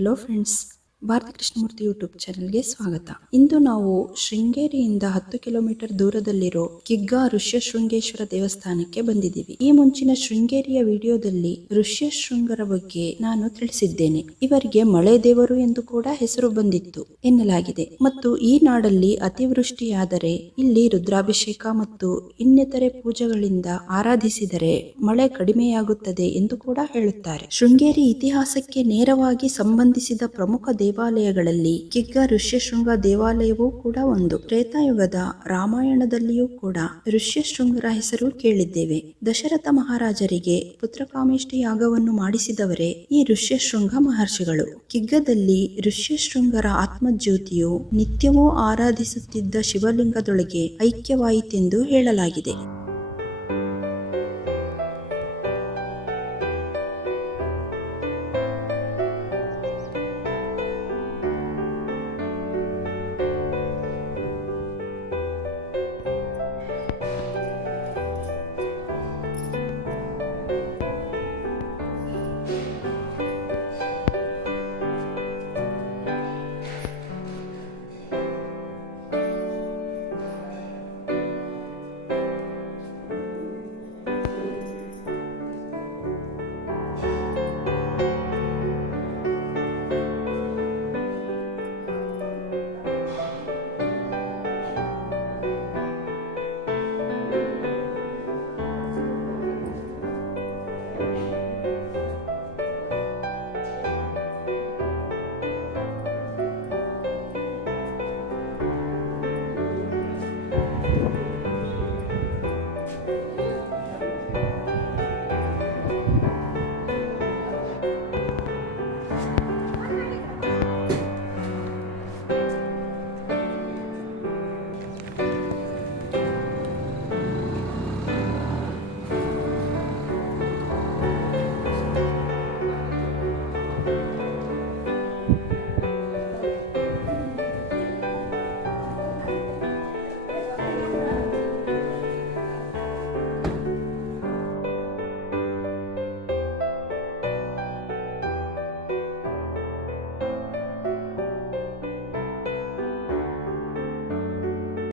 Hello friends, Bharathi Krishnamurthy YouTube ಚಾನೆಲ್ಗೆ ಸ್ವಾಗತ. ಇಂದು ನಾವು ಶೃಂಗೇರಿಯಿಂದ 10 ಕಿಲೋಮೀಟರ್ ದೂರದಲ್ಲಿರೋ ಕಿಗ್ಗಾ ಋಷ್ಯಶೃಂಗೇಶ್ವರ ದೇವಸ್ಥಾನಕ್ಕೆ ಬಂದಿದ್ದೀವಿ. ಈ ಮುಂಚಿನ ಶೃಂಗೇರಿಯ ವಿಡಿಯೋದಲ್ಲಿ ಋಷ್ಯಶೃಂಗರ ಬಗ್ಗೆ ನಾನು ತಿಳಿಸಿದ್ದೇನೆ. ಇವರಿಗೆ ಮಳೆ ದೇವರು ಎಂದು ಕೂಡ ಹೆಸರು ಬಂದಿತ್ತು ಎನ್ನಲಾಗಿದೆ. ಮತ್ತು ಈ ನಾಡಲ್ಲಿ ಅತಿವೃಷ್ಟಿಯಾದರೆ ಇಲ್ಲಿ ರುದ್ರಾಭಿಷೇಕ ಮತ್ತು ಇನ್ನಿತರೆ ಪೂಜೆಗಳಿಂದ ಆರಾಧಿಸಿದರೆ ಮಳೆ ಕಡಿಮೆಯಾಗುತ್ತದೆ ಎಂದು ಕೂಡ ಹೇಳುತ್ತಾರೆ. ಶೃಂಗೇರಿ ಇತಿಹಾಸಕ್ಕೆ ನೇರವಾಗಿ ಸಂಬಂಧಿಸಿದ ಪ್ರಮುಖ ದೇವಾಲಯಗಳಲ್ಲಿ ಕಿಗ್ಗಾ ಋಷ್ಯಶೃಂಗ ದೇವಾಲಯವೂ ಕೂಡ ಒಂದು. ತ್ರೇತಾಯುಗದ ರಾಮಾಯಣದಲ್ಲಿಯೂ ಕೂಡ ಋಷ್ಯಶೃಂಗರ ಹೆಸರು ಕೇಳಿದ್ದೇವೆ. ದಶರಥ ಮಹಾರಾಜರಿಗೆ ಪುತ್ರಕಾಮೇಷ್ಟಿ ಯಾಗವನ್ನು ಮಾಡಿಸಿದವರೇ ಈ ಋಷ್ಯಶೃಂಗ ಮಹರ್ಷಿಗಳು. ಕಿಗ್ಗದಲ್ಲಿ ಋಷ್ಯಶೃಂಗರ ಆತ್ಮಜ್ಯೋತಿಯು ನಿತ್ಯವೂ ಆರಾಧಿಸುತ್ತಿದ್ದ ಶಿವಲಿಂಗದೊಳಗೆ ಐಕ್ಯವಾಯಿತೆಂದು ಹೇಳಲಾಗಿದೆ.